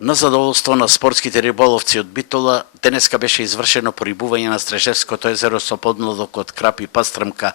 На задоволство на спортските риболовци од Битола, денеска беше извршено порибување на Стрежевското езеро со подлодок од крап и пастрмка.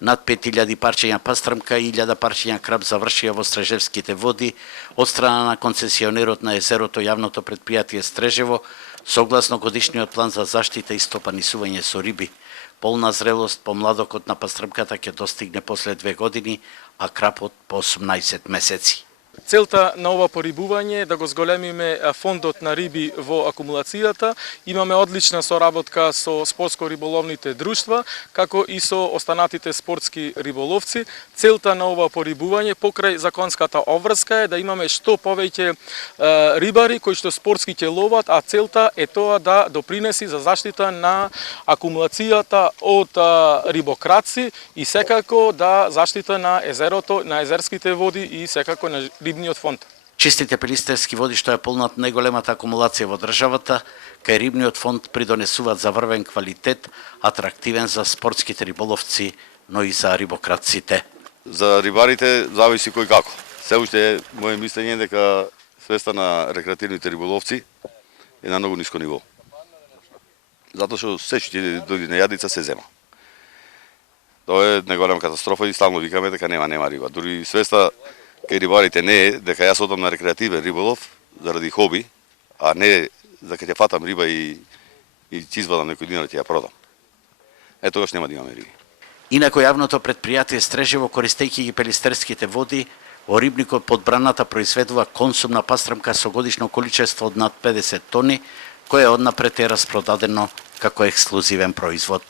Над 5000 парчиња пастрмка и 1000 парчиња крап завршија во Стрежевските води од страна на концесионерот на езерото јавното предпријатие Стрежево, согласно годишниот план за заштита и стопанисување со риби. Полна зрелост помладокот на пастрмката ќе достигне после 2 години, а крапот по 18 месеци. Целта на ова порибување е да го зголемиме фондот на риби во акумулацијата. Имаме одлична соработка со спортско-риболовните друштва, како и со останатите спортски риболовци. Целта на ова порибување покрај законската обврска е да имаме што повеќе рибари кои што спортски ќе ловат, а целта е тоа да допринеси за заштита на акумулацијата од рибокраци и секако да заштита на езерото, на езерските води и секако на рибниот фонд. Чистите пелистерски води што ја полнат најголемата акумулација во државата, кај рибниот фонд придонесуваат заврвен квалитет, атрактивен за спортските риболовци, но и за рибокраците. За рибарите зависи кој како. Се уште моје мислење дека свеста на рекреативните риболовци е на многу ниско ниво. Затоа што се што ќе дојде на јадица се зема. Тоа е неголема катастрофа и стално викаме дека нема риба. Дури свеста кај рибарите не е дека јас одам на рекреативен риболов заради хоби, а не дека ќе фатам риба и ќе извадам некој динар ќе ја продам. Тогаш нема да имаме риби. Инако јавното предпријатие Стрежево, користејќи ги пелистерските води, во рибникот под браната произведува консумна пастрмка со годишно количество од над 50 тони, кое однапред е распродадено како ексклузивен производ.